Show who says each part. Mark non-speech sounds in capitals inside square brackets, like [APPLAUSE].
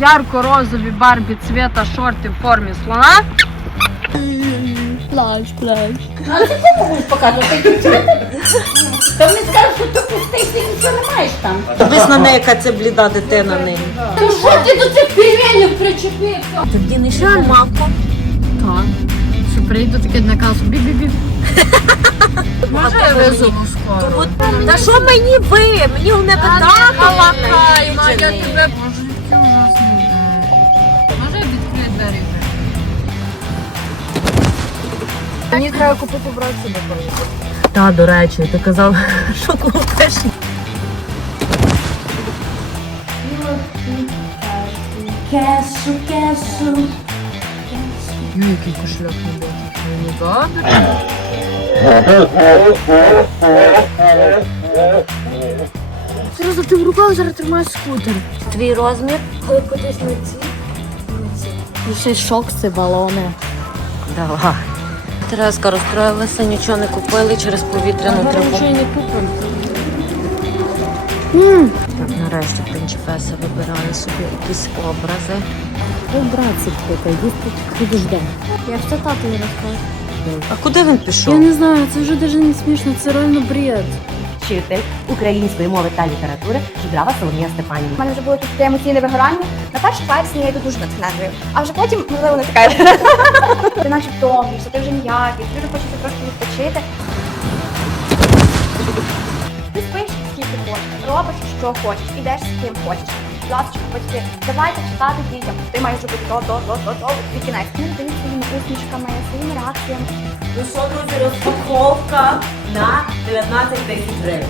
Speaker 1: Ярко-розові барбі цвета шорти в формі слона.
Speaker 2: Плач, плач.
Speaker 3: Будеш показувати дівчата? Та вони скажуть, що ти пустий, ти нічого не маєш там.
Speaker 4: Дивись на неї, яка це бліда дитина нині.
Speaker 3: Ну що ти до цих пельменів причепився?
Speaker 4: Ти вдінеш яку мамку?
Speaker 1: Так. Що прийду таке на касу. Бі-бі-бі. [LAUGHS] Може я визову скоро?
Speaker 4: Та що мені ви? Мені не питати.
Speaker 1: я тебе боже, Мені треба купити братці до
Speaker 4: Та, до речі, ти казав, [LAUGHS] що купиш.
Speaker 3: Кесу, кесу.
Speaker 1: Ну, який кошельок не був. Ну, добре. Серйозно, ти в руках зараз тримаєш скутер.
Speaker 4: Твій розмір?
Speaker 2: Коли кудись на ці. І ще шок це балони.
Speaker 4: Давай. Тереска розстроїлася, нічого не купили через повітряну тривогу.
Speaker 1: Нічого не купимо.
Speaker 4: Так, нарешті принчефеса вибирає собі якісь образи.
Speaker 2: Ой, братці, хто їсти підожде. Я все не розкажу.
Speaker 4: А куди він
Speaker 1: Я
Speaker 4: пішов?
Speaker 1: не знаю, це вже навіть не смішно, це реально бред.
Speaker 5: Вчитель української мови та літератури Жудрава Соломія Степанівна.
Speaker 6: У мене вже було тут таке емоційне вигорання. На перший вересні я йду дуже натхненною, а вже потім, можливо, не така. [LAUGHS] Ти наче втомлюєшся, ти вже ніякий, дуже вже хочеться трошки відпочити. Ти спиш скільки хочеш, робиш, що хочеш, ідеш з ким хочеш. Будь ласка, батьки, давайте читати дітям. Ти маєш робити то, то, то, то, то, і кінець. Вони дають своїми усмішками, своїми реакціями.
Speaker 4: Ну що, друзі, розпаковка на 19 тисяч гривень.